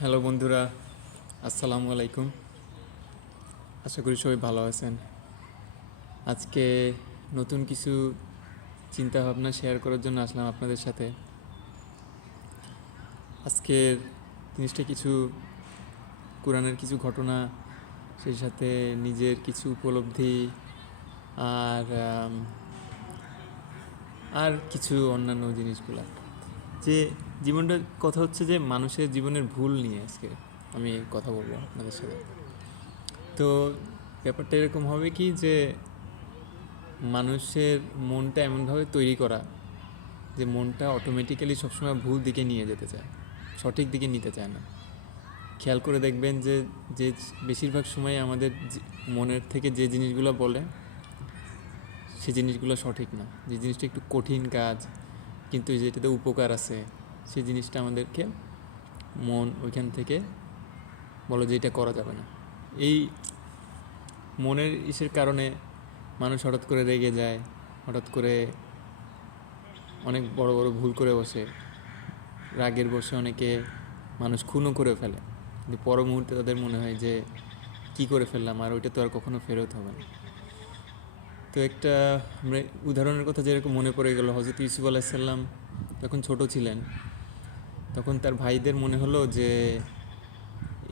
Hello বন্ধুরা, আসসালামু আলাইকুম। আশা করি সবাই ভালো আছেন। আজকে নতুন কিছু চিন্তা ভাবনা শেয়ার করার জন্য আসলাম আপনাদের সাথে। আজকের জিনিসটা কিছু কোরআনের কিছু ঘটনা, সেই সাথে নিজের কিছু উপলব্ধি আর আর কিছু অন্যান্য জিনিসগুলো। যে জীবনটার কথা হচ্ছে যে মানুষের জীবনের ভুল নিয়ে আজকে আমি কথা বলবো আপনাদের সাথে। তো ব্যাপারটা এরকম হবে কি যে মানুষের মনটা এমনভাবে তৈরি করা যে মনটা অটোমেটিক্যালি সবসময় ভুল দিকে নিয়ে যেতে চায়, সঠিক দিকে নিতে চায় না। খেয়াল করে দেখবেন যে যে বেশিরভাগ সময় আমাদের মনের থেকে যে জিনিসগুলো বলে সে জিনিসগুলো সঠিক না। যে জিনিসটা একটু কঠিন কাজ কিন্তু যেটাতে উপকার আছে সেই জিনিসটা আমাদেরকে মন ওইখান থেকে বলো যে এটা করা যাবে না। এই মনের ইসের কারণে মানুষ হঠাৎ করে রেগে যায়, হঠাৎ করে অনেক বড় বড় ভুল করে বসে, রাগের বসে অনেকে মানুষ খুনও করে ফেলে। কিন্তু পর মুহূর্তে তাদের মনে হয় যে কি করে ফেললাম, আর ওইটা তো আর কখনো ফেরত হবে না। তো একটা আমরা উদাহরণের কথা যেরকম মনে পড়ে গেল, হজরত ইউসুফ আলাইসাল্লাম যখন ছোট ছিলেন তখন তার ভাইদের মনে হলো যে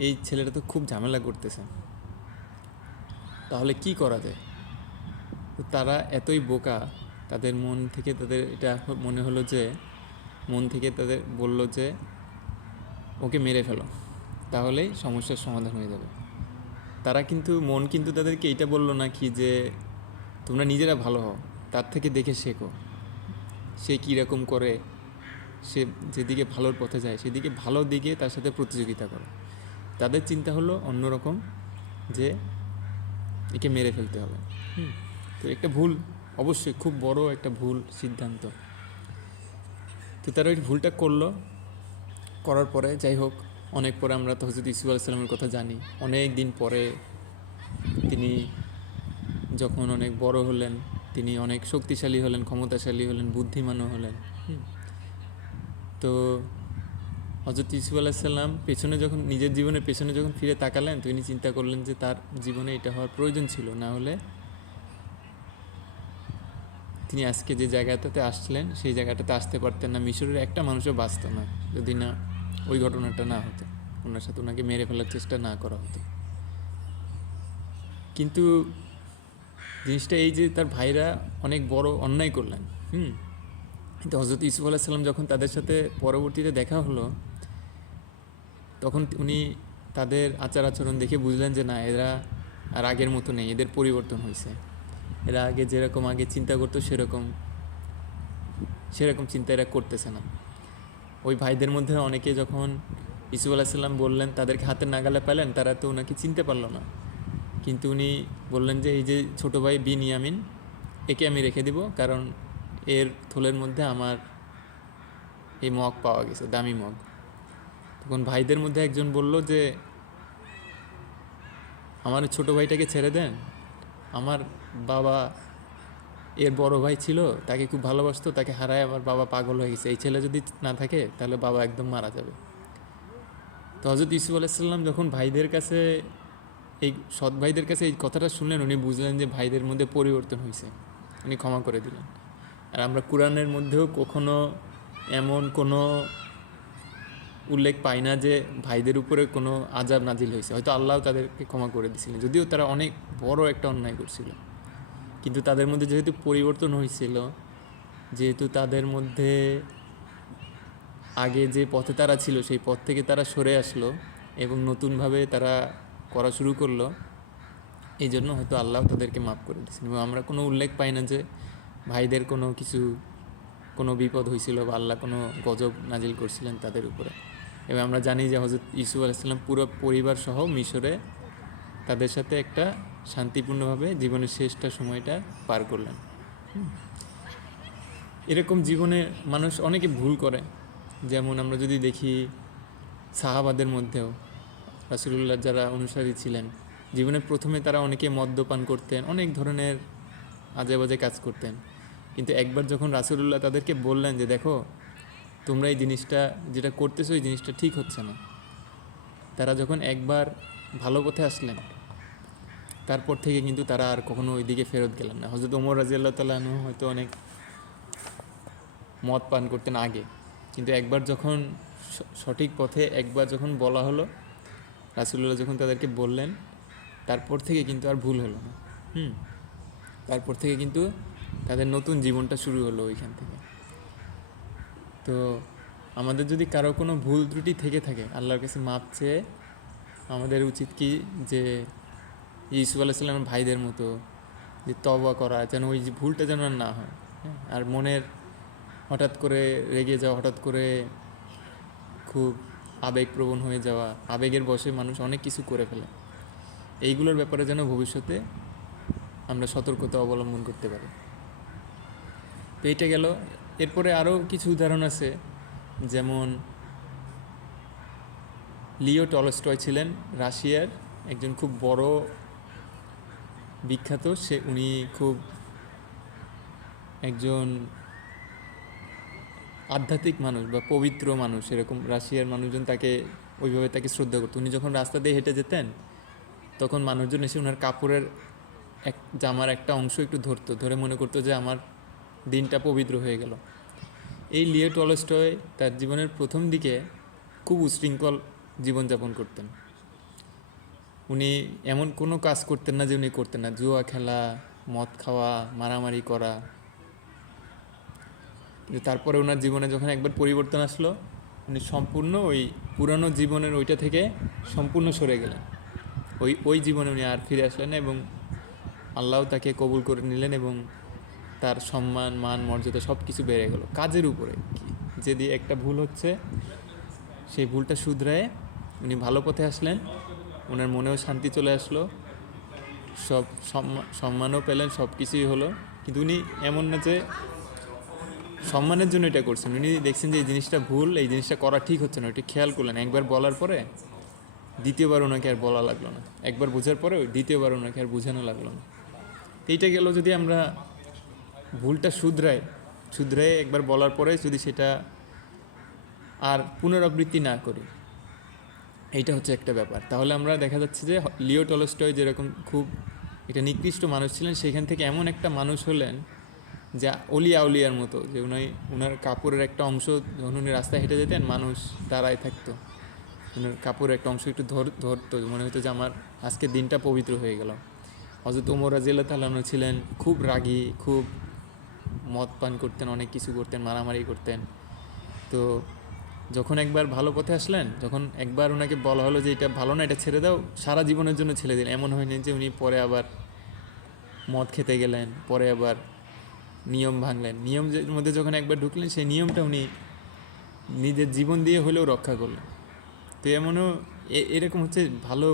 এই ছেলেটা তো খুব ঝামেলা করতেছে, তাহলে কি করা যায়। তো তারা এতই বোকা, তাদের মন থেকে তাদের এটা মনে হলো যে মন থেকে তাদের বলল যে ওকে মেরে ফেলো, তাহলেই সমস্যার সমাধান হয়ে যাবে। তারা কিন্তু মন কিন্তু তাদেরকে এইটা বললো না কি যে তোমরা নিজেরা ভালো হও, তার থেকে দেখে শেখো সে কীরকম করে, সে যেদিকে ভালোর পথে যায় সেদিকে ভালো দিকে তার সাথে প্রতিযোগিতা করো। তাদের চিন্তা হলো অন্যরকম, যে একে মেরে ফেলতে হবে। তো একটা ভুল, অবশ্যই খুব বড় একটা ভুল সিদ্ধান্ত। তো তারা ওই ভুলটা করলো, করার পরে যাই হোক অনেক পরে আমরা তো হজরত ইউসুফ আলাইসাল্লামের কথা জানি। অনেক দিন পরে তিনি যখন অনেক বড় হলেন, তিনি অনেক শক্তিশালী হলেন, ক্ষমতাশালী হলেন, বুদ্ধিমানও হলেন। তো হজরত ইউসুফ আলাইসাল্লাম পেছনে যখন নিজের জীবনের পেছনে যখন ফিরে তাকালেন, তিনি চিন্তা করলেন যে তার জীবনে এটা হওয়ার প্রয়োজন ছিল, না হলে তিনি আজকে যে জায়গাটাতে আসলেন সেই জায়গাটাতে আসতে পারতেন না। মিশরের একটা মানুষও বাঁচত না যদি না ওই ঘটনাটা না হতো, ওনার সাথে ওনাকে মেরে ফেলার চেষ্টা না করা হতো। কিন্তু জিনিসটা এই যে তার ভাইরা অনেক বড় অন্যায় করলেন। কিন্তু হজরত ইউসুফ আলাইসাল্লাম যখন তাদের সাথে পরবর্তীতে দেখা হলো, তখন উনি তাদের আচার আচরণ দেখে বুঝলেন যে না, এরা আর আগের মতো নেই, এদের পরিবর্তন হয়েছে। এরা আগে যেরকম আগে চিন্তা করতো সেরকম চিন্তা এরা করতেছে না। ওই ভাইদের মধ্যে অনেকে যখন ইউসুফ আলাইসাল্লাম বললেন, তাদেরকে হাতের নাগালে পেলেন, তারা তো ওনাকে চিনতে পারলো না। কিন্তু উনি বললেন যে এই যে ছোটো ভাই বিনিয়ামিন, একে আমি রেখে দিব, কারণ এর থলের মধ্যে আমার এই মগ পাওয়া গেছে, দামি মগ। তখন ভাইদের মধ্যে একজন বলল যে আমার ছোটো ভাইটাকে ছেড়ে দেন, আমার বাবা এর বড় ভাই ছিল, তাকে খুব ভালোবাসতো, তাকে হারায় আমার বাবা পাগল হয়ে গেছে, এই ছেলে যদি না থাকে তাহলে বাবা একদম মারা যাবে। তো হজরত ইউসুফ আলাইসাল্লাম যখন ভাইদের কাছে এই সৎ ভাইদের কাছে এই কথাটা শুনলেন, উনি বুঝলেন যে ভাইদের মধ্যে পরিবর্তন হয়েছে, উনি ক্ষমা করে দিলেন। আর আমরা কোরআনের মধ্যেও কখনো এমন কোনো উল্লেখ পাই না যে ভাইদের উপরে কোনো আযাব নাজিল হয়েছে। হয়তো আল্লাহ তাদেরকে ক্ষমা করে দিয়েছিলেন, যদিও তারা অনেক বড় একটা অন্যায় করছিল। কিন্তু তাদের মধ্যে যেহেতু পরিবর্তন হয়েছিল, যেহেতু তাদের মধ্যে আগে যে পথে তারা ছিল সেই পথ থেকে তারা সরে আসলো এবং নতুনভাবে তারা করা শুরু করলো, এই জন্য হয়তো আল্লাহ তাদেরকে মাফ করে দিয়েছেন। এবং আমরা কোনো উল্লেখ পাই না যে ভাইদের কোনো কিছু, কোনো বিপদ হয়েছিল বা আল্লাহ কোনো গজব নাজিল করছিলেন তাদের উপরে। এবং আমরা জানি যে হজরত ইউসুফ আলাইসাল্লাম পুরো পরিবার সহ মিশরে তাদের সাথে একটা শান্তিপূর্ণভাবে জীবনের শেষটা সময়টা পার করলেন। এরকম জীবনে মানুষ অনেকে ভুল করে। যেমন আমরা যদি দেখি সাহাবাদের মধ্যেও রাসূলুল্লাহ যারা অনুসারী ছিলেন, জীবনের প্রথমে তারা অনেকে মদ্যপান করতেন, অনেক ধরনের আজে বাজে কাজ করতেন। কিন্তু একবার যখন রাসূলুল্লাহ তাদেরকে বললেন যে দেখো তোমরা এই জিনিসটা যেটা করতেছো এই জিনিসটা ঠিক হচ্ছে না, তারা যখন একবার ভালো পথে আসলেন তারপর থেকে কিন্তু তারা আর কখনো ওই দিকে ফেরত গেলেন না। হযরত ওমর রাদিয়াল্লাহু তাআলা আনহু হয়তো অনেক মদ পান করতেন আগে, কিন্তু একবার যখন সঠিক পথে একবার যখন বলা হলো, রাসূলুল্লাহ যখন তাদেরকে বললেন, তারপর থেকে কিন্তু আর ভুল হলো না। তারপর থেকে কিন্তু তাদের নতুন জীবনটা শুরু হলো ওইখান থেকে। তো আমাদের যদি কারো কোনো ভুল ত্রুটি থেকে থাকে, আল্লাহর কাছে মাপ চেয়ে আমাদের উচিত কি যে ইউসুফ আলাইহিস সালামের ভাইদের মতো যে তওবা করা, যেন ওই যে ভুলটা যেন আর না হয়। আর মনের হঠাৎ করে রেগে যাওয়া, হঠাৎ করে খুব আবেগপ্রবণ হয়ে যাওয়া, আবেগের বশে মানুষ অনেক কিছু করে ফেলে, এইগুলোর ব্যাপারে যেন ভবিষ্যতে আমরা সতর্কতা অবলম্বন করতে পারি। তো এইটা গেল। এরপরে আরও কিছু উদাহরণ আছে, যেমন লিও টলস্টয় ছিলেন রাশিয়ার একজন খুব বড় বিখ্যাত, উনি খুব একজন আধ্যাত্মিক মানুষ বা পবিত্র মানুষ, এরকম রাশিয়ার মানুষজন তাকে ওইভাবে তাকে শ্রদ্ধা করতো। উনি যখন রাস্তা দিয়ে হেঁটে যেতেন তখন মানুষজন এসে ওনার কাপড়ের জামার একটা অংশ একটু ধরতো, ধরে মনে করতো যে আমার দিনটা পবিত্র হয়ে গেল। এই লিও টলস্টয় তার জীবনের প্রথম দিকে খুব উশৃঙ্খল জীবনযাপন করতেন। উনি এমন কোনো কাজ করতেন না যে উনি করতেন না, জুয়া খেলা, মদ খাওয়া, মারামারি করা। কিন্তু তারপরে ওনার জীবনে যখন একবার পরিবর্তন আসলো, উনি সম্পূর্ণ ওই পুরানো জীবনের ওইটা থেকে সম্পূর্ণ সরে গেলেন। ওই জীবনে উনি আর ফিরে আসলেন না, এবং আল্লাহ তাকে কবুল করে নিলেন, এবং তার সম্মান, মান, মর্যাদা সব কিছু বেড়ে গেল কাজের উপরে। যদি একটা ভুল হচ্ছে, সেই ভুলটা শুধরায় উনি ভালো পথে আসলেন, ওনার মনেও শান্তি চলে আসলো, সব সম্মানও পেলেন, সব কিছুই হলো। কিন্তু উনি এমন না যে সম্মানের জন্য এটা করছেন, উনি দেখছেন যে এই জিনিসটা ভুল, এই জিনিসটা করা ঠিক হচ্ছে না, ওইটা খেয়াল করলেন। একবার বলার পরে দ্বিতীয়বার ওনাকে আর বলা লাগলো না, একবার বোঝার পরে দ্বিতীয়বার ওনাকে আর বোঝানো লাগলো না। এইটা গেল যদি আমরা ভুলটা শুধরাই একবার বলার পরে যদি সেটা আর পুনরাবৃত্তি না করি, এইটা হচ্ছে একটা ব্যাপার। তাহলে আমরা দেখা যাচ্ছে যে লিও টলস্টয় যেরকম খুব একটা নিকৃষ্ট মানুষ ছিলেন, সেখান থেকে এমন একটা মানুষ হলেন যা অলিয়া উলিয়ার মতো, যে ওনার কাপড়ের একটা অংশ যখন উনি রাস্তায় হেঁটে যেতেন মানুষ দাঁড়ায় থাকতো, ওনার কাপড়ের একটা অংশ একটু ধরতো, মনে হতো যে আমার আজকের দিনটা পবিত্র হয়ে গেল। হযরত ওমর রাদিয়াল্লাহু তাআলা আনহু ছিলেন খুব রাগী, খুব মদ পান করতেন, অনেক কিছু করতেন, মারামারি করতেন। তো যখন একবার ভালো পথে আসলেন, যখন একবার ওনাকে বলা হলো যে এটা ভালো না, এটা ছেড়ে দাও, সারা জীবনের জন্য ছেড়ে দিলেন। এমন হয়নি যে উনি পরে আবার মদ খেতে গেলেন, পরে আবার নিয়ম ভাঙলেন। নিয়মের মধ্যে যখন একবার ঢুকলেন, সেই নিয়মটা উনি নিজের জীবন দিয়ে হলেও রক্ষা করলেন। তো এমনও এরকম হচ্ছে ভালো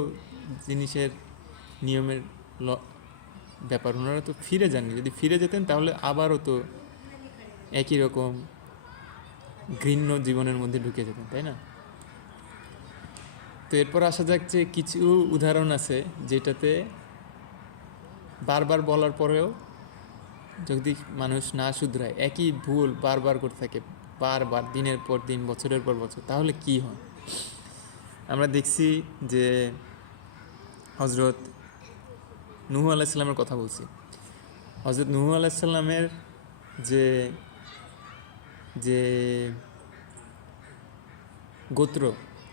জিনিসের নিয়মের ব্যাপার। ওনারা তো ফিরে যাননি, যদি ফিরে যেতেন তাহলে আবারও তো একই রকম ঘৃণ্য জীবনের মধ্যে ঢুকে যেতেন, তাই না? তো এরপর আসা যাক যে কিছু উদাহরণ আছে যেটাতে বারবার বলার পরেও যদি মানুষ না শুধরায়, একই ভুল বারবার করতে থাকে, বারবার দিনের পর দিন, বছরের পর বছর, তাহলে কি হয়? আমরা দেখছি যে হজরত নূহ আলাইহিস সালামের কথা বলছি। হজরত নূহ আলাইহিস সালামের যে যে গোত্র,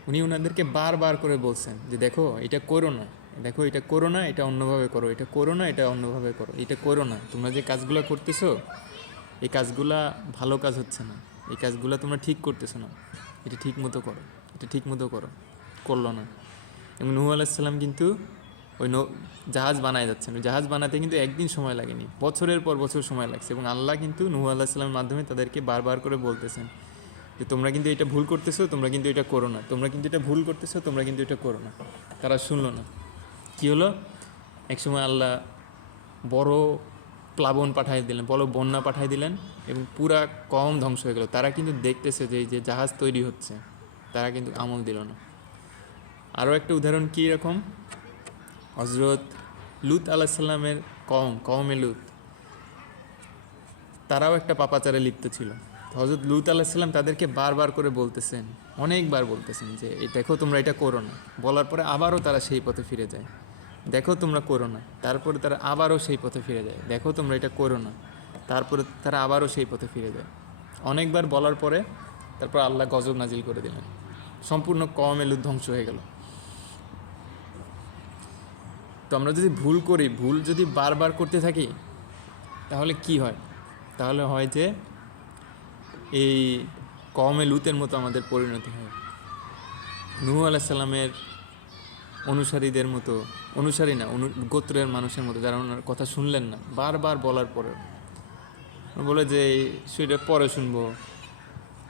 উনি ওনাদেরকে বারবার করে বলছেন যে দেখো এটা করো না, দেখো এটা করো না, এটা অন্যভাবে করো, এটা করো না, এটা অন্যভাবে করো, এটা করো না, তোমরা যে কাজগুলো করতেছো এই কাজগুলা ভালো কাজ হচ্ছে না, এই কাজগুলো তোমরা ঠিক করতেছো না, এটা ঠিক মতো করো, এটা ঠিক মতো করো, করলো না। এবং নূহ আলাইহিস সালাম কিন্তু ওই জাহাজ বানায় যাচ্ছেন, ওই জাহাজ বানাতে কিন্তু একদিন সময় লাগেনি, বছরের পর বছর সময় লাগছে। এবং আল্লাহ কিন্তু নূহ আলাইহিস সালামের মাধ্যমে তাদেরকে বারবার করে বলতেছেন যে তোমরা কিন্তু এটা ভুল করতেছো, তোমরা কিন্তু এটা করো না, তোমরা কিন্তু এটা ভুল করতেছো, তোমরা কিন্তু এটা করো না। তারা শুনলো না। কী হলো? একসময় আল্লাহ বড় প্লাবন পাঠাই দিলেন, বড় বন্যা পাঠাই দিলেন, এবং পুরা কম ধ্বংস হয়ে গেল। তারা কিন্তু দেখতেছে যে এই যে জাহাজ তৈরি হচ্ছে, তারা কিন্তু আমল দিল না। আরও একটা উদাহরণ কী রকম, হজরত লুত আলাইহিস সালামের কওমে লুত, তারাও একটা পাপাচারে লিপ্ত ছিল। হযরত লূত আলাইহিস সালাম তাদেরকে বারবার করে বলতেছেন, অনেকবার বলতেছেন যে এই দেখো তোমরা এটা করো না। বলার পরে আবারও তারা সেই পথে ফিরে যায়, দেখো তোমরা করো না। তারপরে তারা আবারও সেই পথে ফিরে যায়, দেখো তোমরা এটা করো না। তারপরে তারা আবারও সেই পথে ফিরে যায়। অনেকবার বলার পরে তারপর আল্লাহ গজব নাজিল করে দিলেন, সম্পূর্ণ কওমে লূত ধ্বংস হয়ে গেল। তো আমরা যদি ভুল করি, ভুল যদি বারবার করতে থাকি, তাহলে কি হয়? তাহলে হয় যে এই কওমে লূতের মতো আমাদের পরিণতি হয়। নূহ আলাইহিস সালামের অনুসারীদের মতো, অনুসারী না, গোত্রের মানুষের মতো, যারা ওনার কথা শুনলেন না, বারবার বলার পরে বলে যে সেটা পরে শুনবো,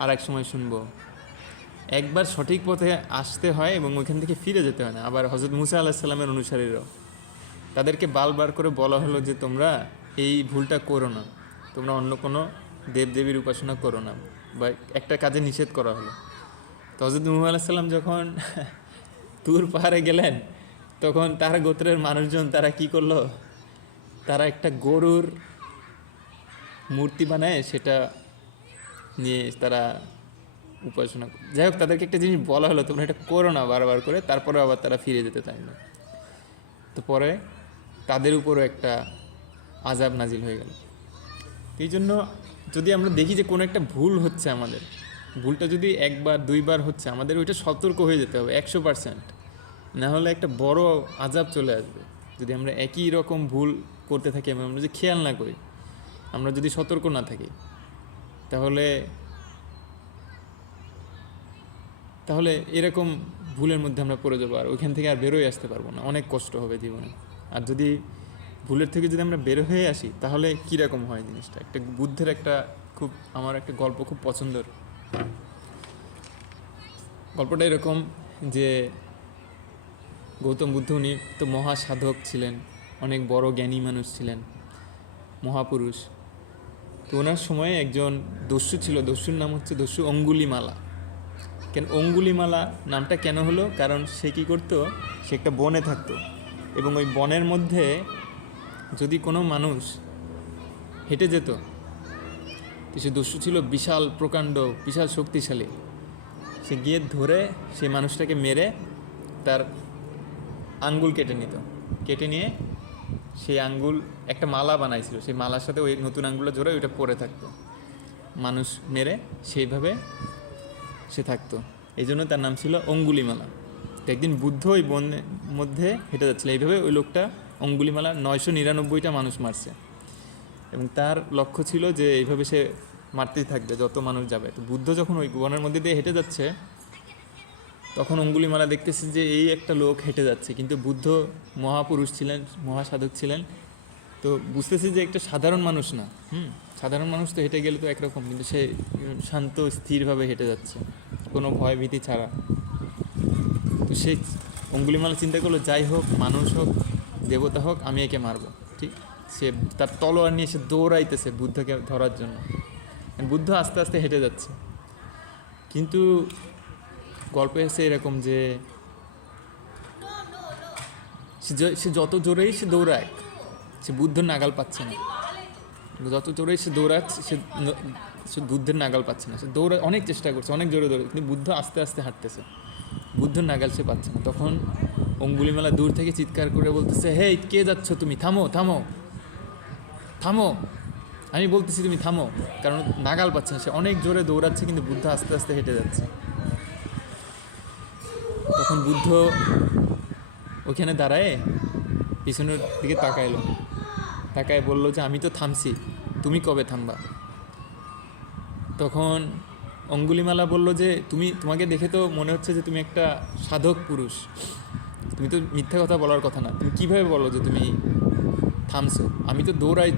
আর এক সময় শুনবো। একবার সঠিক পথে আসতে হয় এবং ওইখান থেকে ফিরে যেতে হয় না। আবার হযরত মূসা আলাইহিস সালামের অনুসারীরাও, তাদেরকে বারবার করে বলা হলো যে তোমরা এই ভুলটা করো না, তোমরা অন্য কোনো দেবদেবীর উপাসনা করো না, বা একটা কাজে নিষেধ করা হলো। তো হযরত নূহ আলাইহিস সালাম যখন তুর পাহাড়ে গেলেন, তখন তার গোত্রের মানুষজন তারা কি করলো, তারা একটা গরুর মূর্তি বানায় সেটা নিয়ে তারা উপাসনা। যাই হোক, তাদেরকে একটা জিনিস বলা হলো তোমরা এটা করো না বারবার করে, তারপরে আবার তারা ফিরে যেতে চাইল। তো পরে তাদের উপরও একটা আযাব নাজিল হয়ে গেল। এই জন্য যদি আমরা দেখি যে কোনো একটা ভুল হচ্ছে, আমাদের ভুলটা যদি একবার দুইবার হচ্ছে, আমাদের ওইটা সতর্ক হয়ে যেতে হবে 100%, না হলে একটা বড় আযাব চলে আসবে। যদি আমরা একই রকম ভুল করতে থাকি এবং আমরা যদি খেয়াল না করি, আমরা যদি সতর্ক না থাকি, তাহলে তাহলে এরকম ভুলের মধ্যে আমরা পড়ে যাবো, আর ওইখান থেকে আর বেরোয় আসতে পারবো না, অনেক কষ্ট হবে জীবনে। আর যদি ভুলের থেকে যদি আমরা বের হয়ে আসি, তাহলে কীরকম হয় জিনিসটা। একটা বুদ্ধের একটা আমার একটা গল্প খুব পছন্দের। গল্পটা এরকম যে গৌতম বুদ্ধ উনি তো মহাসাধক ছিলেন, অনেক বড় জ্ঞানী মানুষ ছিলেন, মহাপুরুষ। তো ওনার সময়ে একজন দস্যু ছিল, দস্যুর নাম হচ্ছে দস্যু অঙ্গুলিমালা। কেন অঙ্গুলিমালা নামটা কেন হলো? কারণ সে কী করতো, সে একটা বনে থাকতো, এবং ওই বনের মধ্যে যদি কোনো মানুষ হেঁটে যেত, তো সে দস্যু ছিল বিশাল প্রকাণ্ড, বিশাল শক্তিশালী। সে গিয়ে ধরে সেই মানুষটাকে মেরে তার আঙ্গুল কেটে নিত, কেটে নিয়ে সেই আঙ্গুল একটা মালা বানাইছিল, সেই মালার সাথে ওই নতুন আঙ্গুলটা জোড়ে ওইটা পরে থাকতো। মানুষ মেরে সেইভাবে সে থাকতো, এই জন্য তার নাম ছিল অঙ্গুলিমালা। তো একদিন বুদ্ধ ওই বনের মধ্যে হেঁটে যাচ্ছিল, এইভাবে ওই লোকটা অঙ্গুলিমালা 999টা মানুষ মারছে, এবং তার লক্ষ্য ছিল যে এইভাবে সে মারতেই থাকবে যত মানুষ যাবে। তো বুদ্ধ যখন ওই বনের মধ্যে দিয়ে হেঁটে যাচ্ছে, তখন অঙ্গুলিমালা দেখতেছে যে এই একটা লোক হেঁটে যাচ্ছে, কিন্তু বুদ্ধ মহাপুরুষ ছিলেন, মহাসাধক ছিলেন, তো বুঝতেছে যে একটা সাধারণ মানুষ না। সাধারণ মানুষ তো হেঁটে গেলে তো একরকম, কিন্তু সে শান্ত স্থিরভাবে হেঁটে যাচ্ছে, কোনো ভয় ভীতি ছাড়া। তো সে অঙ্গুলিমালা চিন্তা করলো, যাই হোক, মানুষ হোক দেবতা হোক, আমি একে মারবো। ঠিক, সে তার তলোয়ার নিয়ে সে দৌড়াইতেছে বুদ্ধকে ধরার জন্য। বুদ্ধ আস্তে আস্তে হেঁটে যাচ্ছে, কিন্তু গল্পে আছে এরকম যে সে যত জোরেই সে দৌড়ায়, সে বুদ্ধের নাগাল পাচ্ছে না। যত জোরেই সে দৌড়াচ্ছে, সে বুদ্ধের নাগাল পাচ্ছে না। সে অনেক চেষ্টা করছে, অনেক জোরে দৌড়ে, কিন্তু বুদ্ধ আস্তে আস্তে হাঁটতেছে, বুদ্ধের নাগাল সে পাচ্ছে না। তখন অঙ্গুলিমালা দূর থেকে চিৎকার করে বলতেছে, হে, কে যাচ্ছ তুমি? থামো থামো থামো, আমি বলতেছি তুমি থামো। কারণ নাগাল পাচ্ছে না, সে অনেক জোরে দৌড়াচ্ছে, কিন্তু বুদ্ধ আস্তে আস্তে হেঁটে যাচ্ছে। তখন বুদ্ধ ওখানে দাঁড়ায় পিছনের দিকে তাকাইলো, তাকায় বলল যে আমি তো থামছি, তুমি কবে থামবা? তখন অঙ্গুলিমালা বলল যে তোমাকে দেখে তো মনে হচ্ছে যে তুমি একটা সাধক পুরুষ, তুমি তো মিথ্যা কথা বলার কথা না, তুমি কীভাবে বলো যে তুমি থামছো? আমি তো দৌড়াই,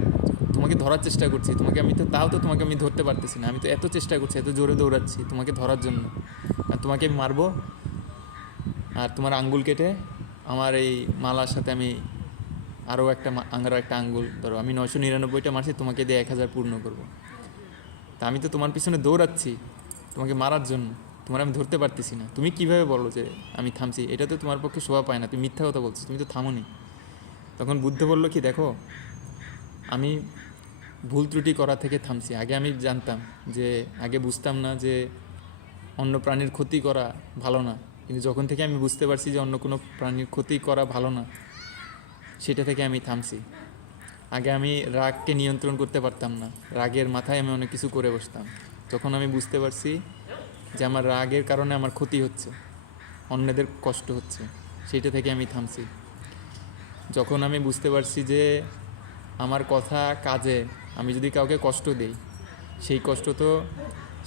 তোমাকে ধরার চেষ্টা করছি, তাও তো তোমাকে আমি ধরতে পারতেছি না। আমি তো এত চেষ্টা করছি, এত জোরে দৌড়াচ্ছি তোমাকে ধরার জন্য, আর তোমাকে আমি মারবো, আর তোমার আঙ্গুল কেটে আমার এই মালার সাথে আমি আরও একটা আঙ্গুল ধরো, আমি 999টা মারছি, তোমাকে দিয়ে 1000 পূর্ণ করবো। তা আমি তো তোমার পিছনে দৌড়াচ্ছি তোমাকে মারার জন্য, তোমার আমি ধরতে পারতেছি না, তুমি কিভাবে বলো যে আমি থামছি? এটা তো তোমার পক্ষে শোভা পায় না, তুমি মিথ্যা কথা বলছো, তুমি তো থামোনি। তখন বুদ্ধ বলল কি, দেখো, আমি ভুল ত্রুটি করা থেকে থামছি। আগে আমি জানতাম যে, আগে বুঝতাম না যে অন্য প্রাণীর ক্ষতি করা ভালো না, কিন্তু যখন থেকে আমি বুঝতে পারছি যে অন্য কোনো প্রাণীর ক্ষতি করা ভালো না, সেটা থেকে আমি থামছি। আগে আমি রাগকে নিয়ন্ত্রণ করতে পারতাম না, রাগের মাথায় আমি অনেক কিছু করে বসতাম। যখন আমি বুঝতে পারছি যে আমার রাগের কারণে আমার ক্ষতি হচ্ছে, অন্যদের কষ্ট হচ্ছে, সেইটা থেকে আমি থামছি। যখন আমি বুঝতে পারছি যে আমার কথা কাজে আমি যদি কাউকে কষ্ট দিই, সেই কষ্ট তো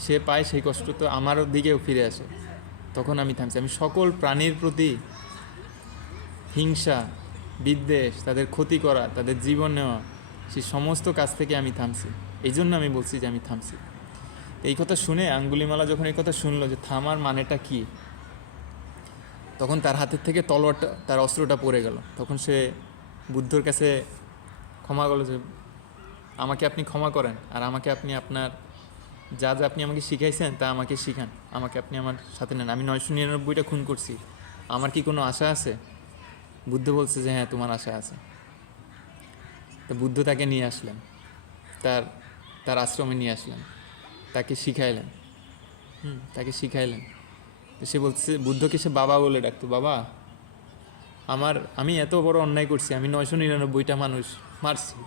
সে পায়, সেই কষ্ট তো আমার দিকেও ফিরে আসে, তখন আমি থামছি। আমি সকল প্রাণীর প্রতি হিংসা, বিদ্বেষ, তাদের ক্ষতি করা, তাদের জীবন নেওয়া, সেই সমস্ত কাজ থেকে আমি থামছি। এই জন্য আমি বলছি যে আমি থামছি। এই কথা শুনে আঙ্গুলিমালা যখন এই কথা শুনলো যে থামার মানেটা কী, তখন তার হাতের থেকে তলোয়ারটা, তার অস্ত্রটা পড়ে গেল। তখন সে বুদ্ধর কাছে ক্ষমা করলো যে আমাকে আপনি ক্ষমা করেন, আর আমাকে আপনি আপনার যা যা আপনি আমাকে শিখাইছেন তা আমাকে শিখান, আমাকে আপনি আমার সাথে নেন। আমি 999টা খুন করছি, আমার কি কোনো আশা আছে? বুদ্ধ বলছে যে হ্যাঁ, তোমার আশা আছে। তো বুদ্ধ তাকে নিয়ে আসলেন, তার তার আশ্রমে নিয়ে আসলেন, তাকে শিখাইলেন। তাকে শিখাইলেন। তো সে বলছে, বুদ্ধকে সে বাবা বলে ডাকতো। বাবা, আমি এত বড় অন্যায় করছি, আমি 999টা মানুষ মারছি,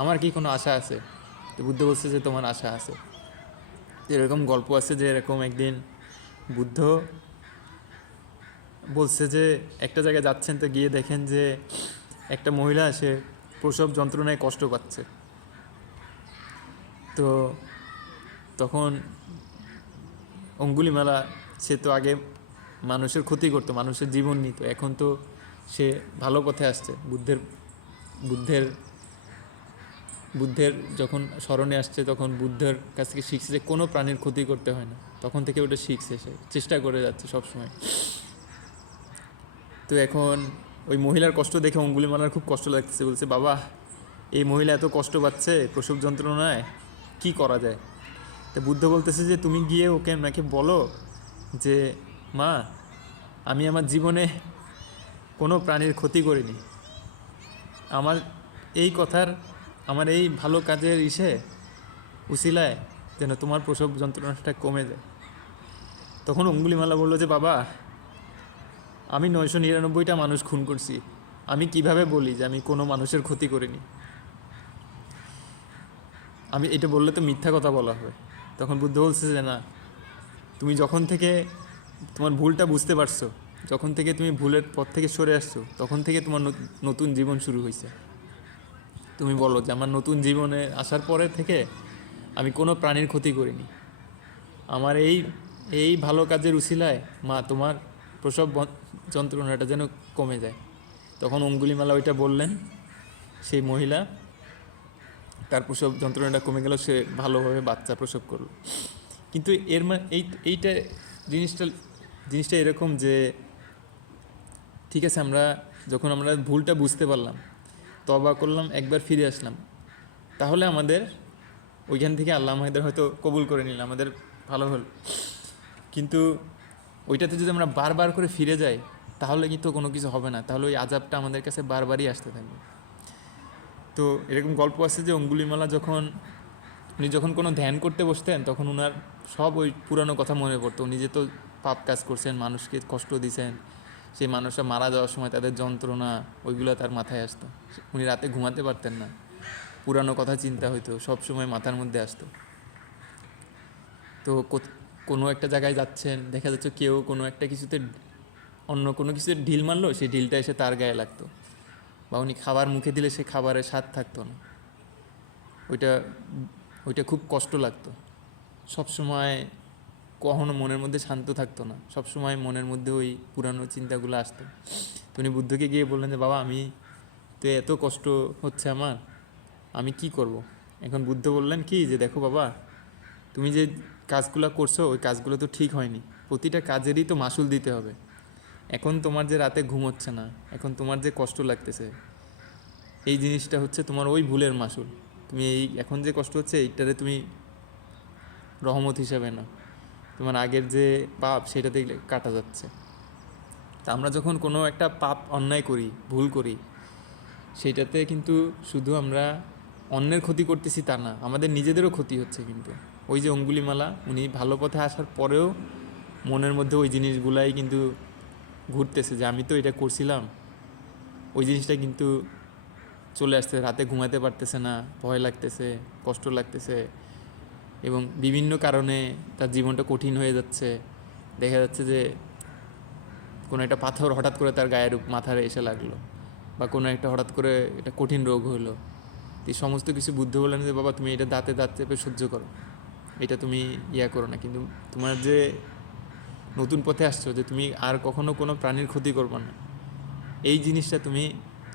আমার কি কোনো আশা আছে? তো বুদ্ধ বলছে যে তোমার আশা আছে। এরকম গল্প আছে যে এরকম একদিন বুদ্ধ বলছে যে একটা জায়গায় যাচ্ছেন, তো গিয়ে দেখেন যে একটা মহিলা সে প্রসব যন্ত্রণায় কষ্ট পাচ্ছে। তো তখন অঙ্গুলিমালা, সে তো আগে মানুষের ক্ষতি করতো, মানুষের জীবন নিত, এখন তো সে ভালো পথে আসছে, বুদ্ধের বুদ্ধের বুদ্ধের যখন স্মরণে আসছে, তখন বুদ্ধের কাছ থেকে শিখছে যে কোনো প্রাণীর ক্ষতি করতে হয় না। তখন থেকে ওটা শিখছে, সে চেষ্টা করে যাচ্ছে সবসময়। তো এখন ওই মহিলার কষ্ট দেখে অঙ্গুলিমালার খুব কষ্ট লাগতেছে। বলছে, বাবা, এই মহিলা এত কষ্ট পাচ্ছে প্রসব যন্ত্রণায়, কি করা যায়? তো বুদ্ধ বলতেছে যে তুমি গিয়ে ওকে নাকি বলো যে মা, আমি আমার জীবনে কোনো প্রাণীর ক্ষতি করিনি, আমার এই কথার, আমার এই ভালো কাজের উসিলায় যেন তোমার প্রসব যন্ত্রণাটা কমে যায়। তখন অঙ্গুলিমালা বললো যে বাবা, আমি 999টা মানুষ খুন করছি, আমি কিভাবে বলি যে আমি কোনো মানুষের ক্ষতি করিনি? আমি এটা বললে তো মিথ্যা কথা বলা হবে। তখন বুদ্ধ বলছে যে না, তুমি যখন থেকে তোমার ভুলটা বুঝতে পারছো, যখন থেকে তুমি ভুলের পথ থেকে সরে আসছো, তখন থেকে তোমার নতুন জীবন শুরু হয়েছে। তুমি বলো যে আমার নতুন জীবনে আসার পরে থেকে আমি কোনো প্রাণীর ক্ষতি করিনি, আমার এই এই ভালো কাজের উসিলায় মা তোমার প্রসব যন্ত্রণাটা যেন কমে যায়। তখন অঙ্গুলিমালা ওইটা বললেন, সেই মহিলা, তার প্রসব যন্ত্রণাটা কমে গেল, সে ভালোভাবে বাচ্চা প্রসব করলো। কিন্তু এর এইটা জিনিসটা জিনিসটা এরকম যে ঠিক আছে, যখন আমরা ভুলটা বুঝতে পারলাম, তওবা করলাম, একবার ফিরে আসলাম, তাহলে আমাদের ওইখান থেকে আল্লাহ আমাদের হয়তো কবুল করে নিলাম, আমাদের ভালো হল। কিন্তু ওইটাতে যদি আমরা বারবার করে ফিরে যাই, তাহলে কিন্তু কোনো কিছু হবে না, তাহলে ওই আযাবটা আমাদের কাছে বারবারই আসতে থাকবে। তো এরকম গল্প আছে যে অঙ্গুলিমালা উনি যখন কোনো ধ্যান করতে বসতেন, তখন ওনার সব ওই পুরানো কথা মনে পড়তো। উনি যে তো পাপ কাজ করছেন, মানুষকে কষ্ট দিয়েছেন, সেই মানুষরা মারা যাওয়ার সময় তাদের যন্ত্রণা, ওইগুলো তার মাথায় আসতো। উনি রাতে ঘুমাতে পারতেন না, পুরানো কথা চিন্তা হইতো, সব সময় মাথার মধ্যে আসতো। তো কোনো একটা জায়গায় যাচ্ছেন, দেখা যাচ্ছে কেউ কোনো একটা কিছুতে, অন্য কোনো কিছুতে ঢিল মারলো, সেই ঢিলটা এসে তার গায়ে লাগতো, বা উনি খাবার মুখে দিলে সে খাবারের স্বাদ থাকতো না, ওইটা ওইটা খুব কষ্ট লাগতো। সবসময় কখনো মনের মধ্যে শান্ত থাকতো না, সবসময় মনের মধ্যে ওই পুরানো চিন্তাগুলো আসতো। তো উনি বুদ্ধকে গিয়ে বললেন যে বাবা, আমি তো এত কষ্ট হচ্ছে আমার, আমি কি করব? এখন বুদ্ধ বললেন কি যে দেখো বাবা, তুমি যে কাজগুলো করছো ওই কাজগুলো তো ঠিক হয়নি, প্রতিটা কাজেরই তো মাসুল দিতে হবে। এখন তোমার যে রাতে ঘুম হচ্ছে না, এখন তোমার যে কষ্ট লাগতেছে, এই জিনিসটা হচ্ছে তোমার ওই ভুলের মাসুল। তুমি এখন যে কষ্ট হচ্ছে এইটারে তুমি রহমত হিসাবে না, তোমার আগের যে পাপ সেটাতে কাটা যাচ্ছে। তা আমরা যখন কোনো একটা পাপ অন্যায় করি, ভুল করি, সেইটাতে কিন্তু শুধু আমরা অন্যের ক্ষতি করতেছি তা না, আমাদের নিজেদেরও ক্ষতি হচ্ছে। কিন্তু ওই যে অঙ্গুলিমালা, উনি ভালো পথে আসার পরেও মনের মধ্যে ওই জিনিসগুলাই কিন্তু ঘুরতেছে যে আমি তো এটা করছিলাম। ওই জিনিসটা কিন্তু চলে আসছে, রাতে ঘুমাতে পারতেছে না, ভয় লাগতেছে, কষ্ট লাগতেছে, এবং বিভিন্ন কারণে তার জীবনটা কঠিন হয়ে যাচ্ছে। দেখা যাচ্ছে যে কোনো একটা পাথর হঠাৎ করে তার গায়ের মাথার এসে লাগলো, বা কোনো একটা হঠাৎ করে এটা কঠিন রোগ হলো। এই সমস্ত কিছু বুদ্ধ বললেন যে বাবা তুমি এটা দাঁতে দাঁত চেপে সহ্য করো, এটা তুমি করো না। কিন্তু তোমার যে নতুন পথে আসছো, যে তুমি আর কখনো কোনো প্রাণীর ক্ষতি করবে না, এই জিনিসটা তুমি,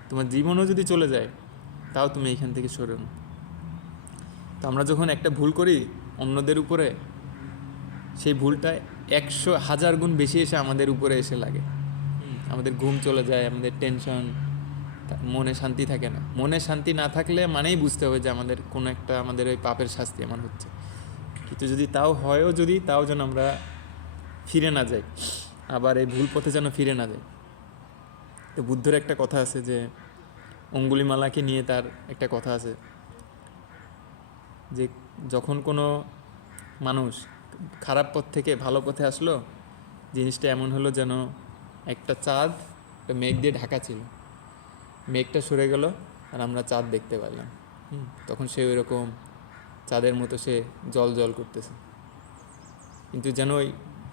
তোমার জীবনও যদি চলে যায় তাও তুমি এইখান থেকে সরো না। তো আমরা যখন একটা ভুল করি অন্যদের উপরে, সেই ভুলটা 100,000 গুণ বেশি এসে আমাদের উপরে এসে লাগে। আমাদের ঘুম চলে যায়, আমাদের টেনশন, মনে শান্তি থাকে না। মনে শান্তি না থাকলে মানেই বুঝতে হবে যে আমাদের কোনো একটা, আমাদের ওই পাপের শাস্তি এমন হচ্ছে। কিন্তু যদি তাও হয়ও, যদি তাও যেন আমরা ফিরে না যাই, আবার এই ভুল পথে যেন ফিরে না যাই। তো বুদ্ধের একটা কথা আছে যে, অঙ্গুলিমালাকে নিয়ে তার একটা কথা আছে যে যখন কোনো মানুষ খারাপ পথ থেকে ভালো পথে আসলো, জিনিসটা এমন হলো যেন একটা চাঁদ মেঘ দিয়ে ঢাকা ছিল, মেঘটা সরে গেল আর আমরা চাঁদ দেখতে পারলাম। তখন সে ওই রকম চাঁদের মতো সে জল জল করতেছে। কিন্তু যেন ওই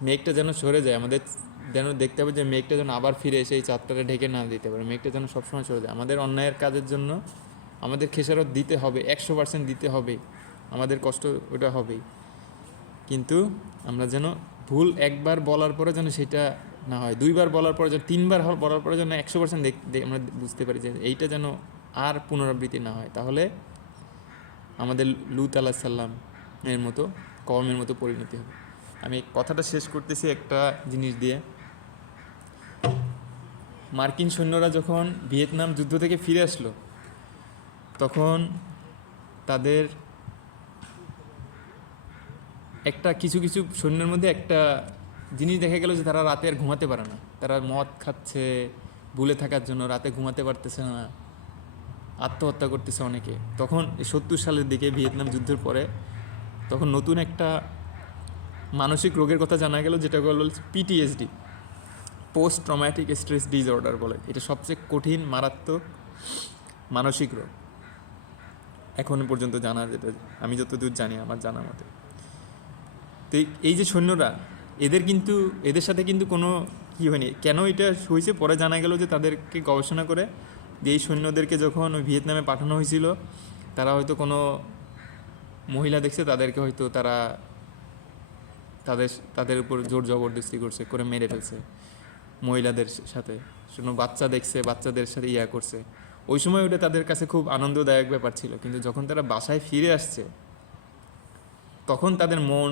মেঘটা যেন সরে যায়, আমাদের যেন দেখতে হবে যে মেঘটা যেন আবার ফিরে এসে এই চাঁদটাকে ঢেকে না দিতে পারে, মেঘটা যেন সবসময় সরে যায়। আমাদের অন্যায়ের কাজের জন্য আমাদের খেসারত দিতে হবে, 100% দিতে হবে, আমাদের কষ্ট ওটা হবেই। কিন্তু আমরা যেন ভুল একবার বলার পরে যেন সেটা না হয়, 2বার বলার পরে, যেন 3বার বলার পরে যেন 100% আমরা বুঝতে পারি যে এইটা যেন আর পুনরাবৃত্তি না হয়। তাহলে আমাদের লূত আলাইহিস সালাম এর মতো, কওমের মতো পরিণতি হবে। আমি কথাটা শেষ করতেছি একটা জিনিস দিয়ে। মার্কিন সৈন্যরা যখন ভিয়েতনাম যুদ্ধ থেকে ফিরে আসলো, তখন তাদের একটা কিছু কিছু সৈন্যের মধ্যে একটা জিনিস দেখা গেল যে তারা রাতে আর ঘুমাতে পারে না। তারা মদ খাচ্ছে ভুলে থাকার জন্য, রাতে ঘুমাতে পারতেছে না, আত্মহত্যা করতেছে অনেকে। তখন 70 সালের দিকে ভিয়েতনাম যুদ্ধের পরে তখন নতুন একটা মানসিক রোগের কথা জানা গেল, যেটা হলো PTSD, post traumatic stress disorder বলে। এটা সবচেয়ে কঠিন মারাত্মক মানসিক রোগ এখন পর্যন্ত জানা, যেটা আমি যতদূর জানি, আমার জানা মতে। তো এই যে সৈন্যরা, এদের সাথে কিন্তু কোনো কী হয়নি। কেন এটা হয়েছে পরে জানা গেল যে তাদেরকে গবেষণা করে যে এই সৈন্যদেরকে যখন ওই ভিয়েতনামে পাঠানো হয়েছিল, তারা হয়তো কোনো মহিলা দেখছে, তাদেরকে হয়তো তারা তাদের উপর জোর জবরদস্তি করে মেরে ফেলছে। মহিলাদের সাথে কোনো বাচ্চা দেখছে, বাচ্চাদের সাথে করছে। ওই সময় ওটা তাদের কাছে খুব আনন্দদায়ক ব্যাপার ছিল। কিন্তু যখন তারা বাসায় ফিরে আসছে, তখন তাদের মন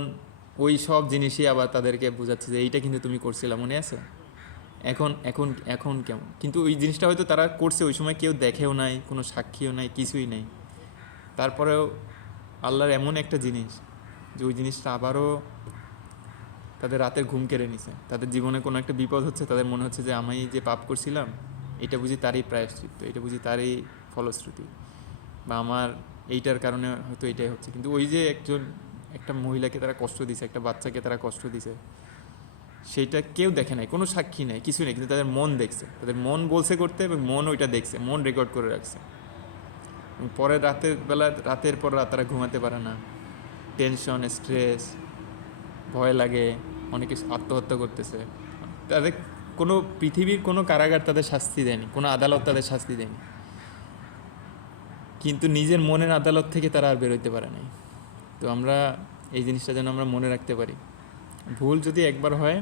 ওই সব জিনিসই আবার তাদেরকে বোঝাচ্ছে যে এইটা কিন্তু তুমি করছিলা, মনে আছে? এখন এখন এখন কেমন? কিন্তু ওই জিনিসটা হয়তো তারা করছে, ওই সময় কেউ দেখেও নাই, কোনো সাক্ষীও নাই, কিছুই নেই। তারপরেও আল্লাহর এমন একটা জিনিস যে ওই জিনিসটা আবারও তাদের রাতের ঘুম কেড়ে নিছে। তাদের জীবনে কোনো একটা বিপদ হচ্ছে, তাদের মনে হচ্ছে যে আমি যে পাপ করছিলাম এটা বুঝি তারই প্রায়শ্চিত্ত, এটা বুঝি তারই ফলশ্রুতি, বা আমার এইটার কারণে হয়তো এইটাই হচ্ছে। কিন্তু ওই যে একটা মহিলাকে তারা কষ্ট দিছে, একটা বাচ্চাকে তারা কষ্ট দিছে, সেইটা কেউ দেখে নাই, কোনো সাক্ষী নেই, কিছু নেই। কিন্তু তাদের মন দেখছে, তাদের মন বলছে করতে, এবং মন ওইটা দেখছে, মন রেকর্ড করে রাখছে। এবং পরে রাতের পর রাত তারা ঘুমাতে পারে না, টেনশন, স্ট্রেস, ভয় লাগে, অনেকে আত্মহত্যা করতেছে। তাদের কোনো পৃথিবীর কোনো কারাগার তাদের শাস্তি দেয়নি, কোনো আদালত তাদের শাস্তি দেয়নি, কিন্তু নিজের মনের আদালত থেকে তারা আর বেরোতে পারে নাই। তো আমরা এই জিনিসটা যেন আমরা মনে রাখতে পারি। ভুল যদি একবার হয়,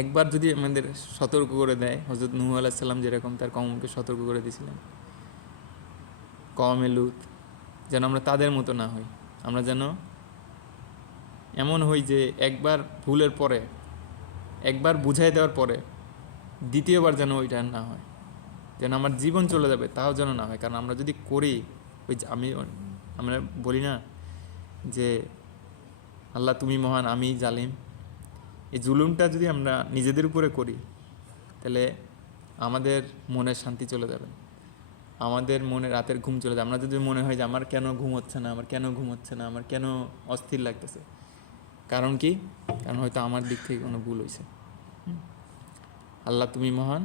একবার যদি আমাদের সতর্ক করে দেয়, হযরত নূহ আলাইহিস সালাম যেরকম তার কওমকে সতর্ক করে দিয়েছিলেন, কওমে লূত, যেন আমরা তাদের মতো না হই। আমরা যেন এমন হই যে একবার ভুলের পরে, একবার বুঝাই দেওয়ার পরে দ্বিতীয়বার যেন ওইটা না হয়, যেন আমার জীবন চলে যাবে তাও যেন না হয়। কারণ আমরা যদি করি, ওই আমরা বলি না যে আল্লাহ তুমি মহান, আমি জালিম, এই জুলুমটা যদি আমরা নিজেদের উপরে করি, তাহলে আমাদের মনের শান্তি চলে যাবে। আমাদের মনে রাতের ঘুম চলে যায়। আমরা যদি মনে হয় যে আমার কেন ঘুম হচ্ছে না, আমার কেন ঘুম হচ্ছে না, আমার কেন অস্থির লাগতেছে, কারণ কি? কারণ হয়তো আমার দিক থেকে কোনো ভুল হয়েছে। আল্লাহ তুমি মহান,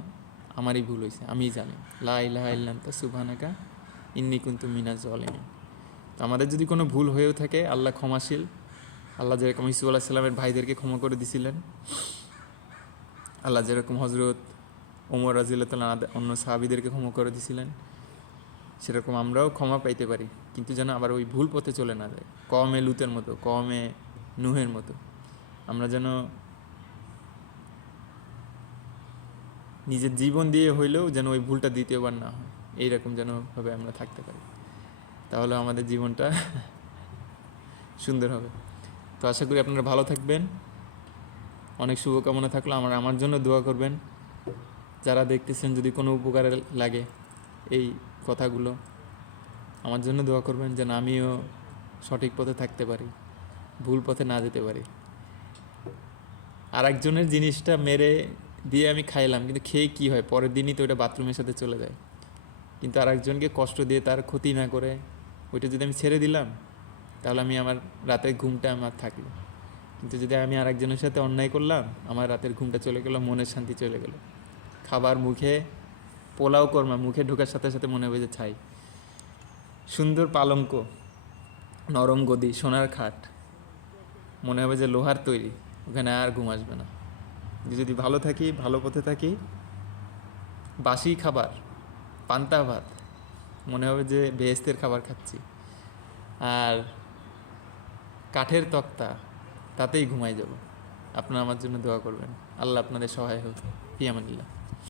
আমারই ভুল হয়েছে, আমিই জানি। লা ইলাহা ইল্লা আনতা সুবহানাকা ইন্নী কুনতু মিনাজ জালিমিন। তো আমাদের যদি কোনো ভুল হয়েও থাকে, আল্লাহ ক্ষমাশীল। আল্লাহ যেরকম ইউসুফ আলাইহিস সালামের ভাইদেরকে ক্ষমা করে দিছিলেন, আল্লাহ যেরকম হজরত ওমর রাদিয়াল্লাহু তাআলা অন্য সাহাবীদেরকে ক্ষমা করে দিছিলেন, সেরকম আমরাও ক্ষমা পাইতে পারি, কিন্তু যেন আবার ওই ভুল পথে চলে না যায়। কওমে লুতের মতো, কওমে নূহের মতো আমরা যেন নিজের জীবন দিয়ে হইলেও যেন ওই ভুলটা দ্বিতীয়বার না হয়, এইরকম যেন ভাবে আমরা থাকতে পারি। তাহলে আমাদের জীবনটা সুন্দর হবে। তো আশা করি আপনারা ভালো থাকবেন। অনেক শুভকামনা থাকলো। আমার জন্য দোয়া করবেন। যারা দেখতেছেন, যদি কোনো উপকারে লাগে এই কথাগুলো, আমার জন্য দোয়া করবেন যেন আমিও সঠিক পথে থাকতে পারি, ভুল পথে না যেতে পারি। আর একজনের জিনিসটা মেরে দিয়ে আমি খাইলাম, কিন্তু খেয়ে কী হয়, পরের দিনই তো ওটা বাথরুমের সাথে চলে যায়। কিন্তু আর একজনকে কষ্ট দিয়ে তার ক্ষতি না করে ওইটা যদি আমি ছেড়ে দিলাম, তাহলে আমি আমার রাতের ঘুমটা আমার থাকলো। কিন্তু যদি আমি আর একজনের সাথে অন্যায় করলাম, আমার রাতের ঘুমটা চলে গেল, মনের শান্তি চলে গেল। খাবার মুখে, পোলাও কর্মা মুখে ঢোকার সাথে সাথে মনে হবে যে ছাই। সুন্দর পালঙ্ক, নরম গদি, সোনার খাট, মনে হবে যে লোহার তৈরি, ওখানে আর ঘুম আসবে না। যদি ভালো থাকি, ভালো পথে থাকি, বাসি খাবার, পান্তা ভাত, মনে হবে যে বেহেশতের খাবার খাচ্ছি। আর কাঠের তক্তা, তাতেই ঘুমাই যাব। আপনারা আমার জন্য দোয়া করবেন। আল্লাহ আপনাদের সহায় হোক। ফি আমানিল্লাহ।